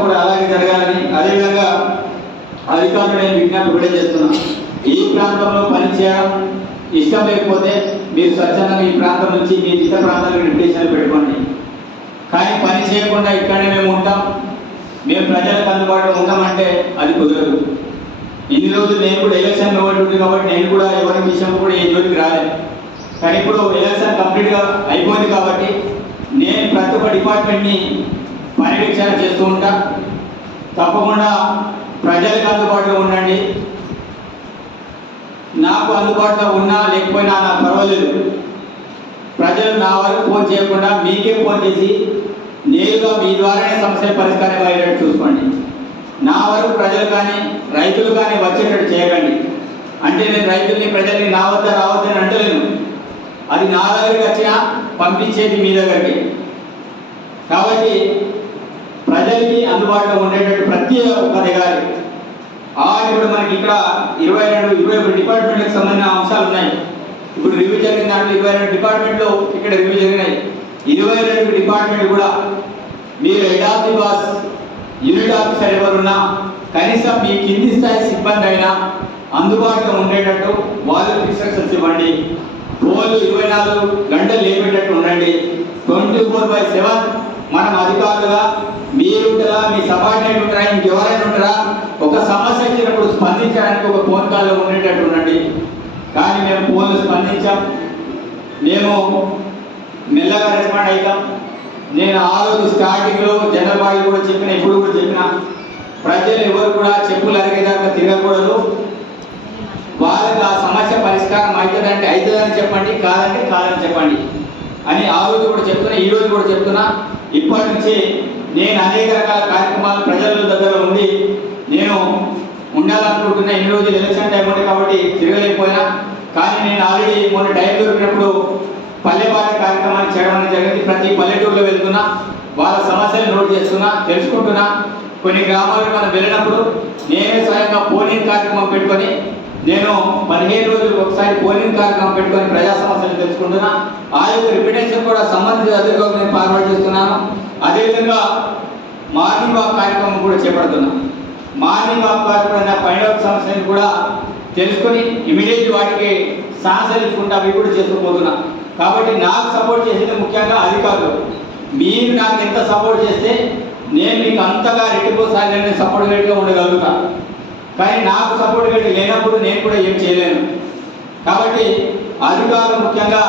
కూడా అలాగే జరగాలని అదేవిధంగా అధికారులు నేను కూడా చేస్తున్నాను ఈ ప్రాంతంలో పనిచేయడం ఇష్టం లేకపోతే మీరు స్వచ్ఛందంగా ఈ ప్రాంతం నుంచి మీ ఇతర ప్రాంతాలకు నిర్దేశాలు పెట్టుకోండి కానీ పని చేయకుండా ఇక్కడే మేము ఉంటాం మేము ప్రజలకు అందుబాటులో ఉంటామంటే అది కుదరదు ఇన్ని రోజులు నేను కూడా ఎలక్షన్ కాబట్టి కాబట్టి నేను కూడా ఎవరి విషయం కూడా ఏ జోలికి రాలేదు కానీ ఇప్పుడు ఎలక్షన్ కంప్లీట్గా అయిపోయింది కాబట్టి నేను ప్రతి ఒక్క డిపార్ట్మెంట్ని పర్యవేక్షణ చేస్తూ ఉంటా తప్పకుండా ప్రజలకు అందుబాటులో ఉండండి నాకు అందుబాటులో ఉన్నా లేకపోయినా నా పర్వాలేదు ప్రజలు నా వరకు ఫోన్ చేయకుండా మీకే ఫోన్ చేసి నేరుగా మీ ద్వారానే సమస్య పరిష్కారం అయ్యేటట్టు చూసుకోండి నా వరకు ప్రజలు కానీ రైతులు కానీ వచ్చేటట్టు చేయకండి అంటే నేను రైతుల్ని ప్రజల్ని నా వద్ద రావద్దని అంటలేను అది నా దగ్గరికి వచ్చినా పంపించేది మీ దగ్గరికి కాబట్టి ప్రజలకి అందుబాటులో ఉండేటట్టు ప్రతి ఒక్క ఆ ఇప్పుడు మనకి ఇక్కడ ఇరవై రెండు ఇరవై ఒకటి డిపార్ట్మెంట్లకు సంబంధించిన అంశాలు ఉన్నాయి ఇప్పుడు రివ్యూ జరిగిన దాంట్లో ఇరవై రెండు డిపార్ట్మెంట్లు ఇక్కడ రివ్యూ జరిగినాయి ఇరవై రెండు డిపార్ట్మెంట్ కూడా మీరు head of the boss unit officer ఎవరున్నా కనీసం మీ కింది స్థాయి సిబ్బంది అయినా అందుబాటులో ఉండేటట్టు వాళ్ళు ఇన్స్ట్రక్షన్స్ ఇవ్వండి రోజు ఇరవై నాలుగు గంటలు లేపేటట్టు ఉండండి ట్వంటీ ఫోర్ బై సెవెన్ మనం అధికారులుగా మీరుంటారా మీ సబార్డినేట్ ఉంటారా ఇంకెవరైనా ఉంటారా ఒక సమస్య వచ్చినప్పుడు స్పందించడానికి ఒక ఫోన్ కాల్లో ఉండేటట్టు ఉండండి కానీ మేము ఫోన్లు స్పందించాం మేము మెల్లగా రెస్పాండ్ అవుతాం నేను ఆ రోజు స్టార్టింగ్లో జనరల్ బాడీ కూడా చెప్పిన ఇప్పుడు కూడా చెప్పిన ప్రజలు ఎవరు కూడా చెప్పులు అరిగేదాకా తిరగకూడదు వాళ్ళకి ఆ సమస్య పరిష్కారం అవుతుందంటే అవుతుందని చెప్పండి కాదంటే కాదని చెప్పండి అని ఆ రోజు కూడా చెప్తున్నా ఈ రోజు కూడా చెప్తున్నా ఇప్పటి నుంచి నేను అనేక రకాల కార్యక్రమాలు ప్రజల దగ్గర ఉండి నేను ఉండాలనుకుంటున్నా ఎన్ని రోజులు ఎలక్షన్ టైం ఉంది కాబట్టి తిరగలేకపోయినా కానీ నేను ఆల్రెడీ మొన్న టైం దొరికినప్పుడు పల్లెబాట కార్యక్రమాన్ని చేయడం జరిగింది ప్రతి పల్లెటూరులో వెళ్తున్నా వాళ్ళ సమస్యలు నోట్ చేస్తున్నా తెలుసుకుంటున్నా కొన్ని గ్రామాలకు మనం వెళ్ళినప్పుడు నేనే స్వయంగా పోలింగ్ కార్యక్రమం పెట్టుకొని నేను పదిహేను రోజులకు ఒకసారి పోలింగ్ కార్యక్రమం పెట్టుకొని ప్రజా సమస్య తెలుసుకుంటున్నా ఆ యొక్క రిపిటేషన్ కూడా సంబంధించిన అధికారులు నేను ఫార్వర్డ్ చేస్తున్నాను అదేవిధంగా మార్నింగ్ వాక్ కార్యక్రమం కూడా చేపడుతున్నాం మార్నింగ్ వాక్ కార్యక్రమం పైన సమస్యను కూడా తెలుసుకొని ఇమీడియట్ వాటికి సహసరించుకుంటా అవి కూడా చేసుకుపోతున్నా కాబట్టి నాకు సపోర్ట్ చేసేది ముఖ్యంగా అధికారులు మీరు నాకు ఎంత సపోర్ట్ చేస్తే నేను మీకు అంతగా రెట్టిపోసారి నేను సపోర్ట్గా ఉండగలుగుతాను కానీ నాకు సపోర్ట్గా లేనప్పుడు నేను కూడా ఏం చేయలేను కాబట్టి అధికారులు ముఖ్యంగా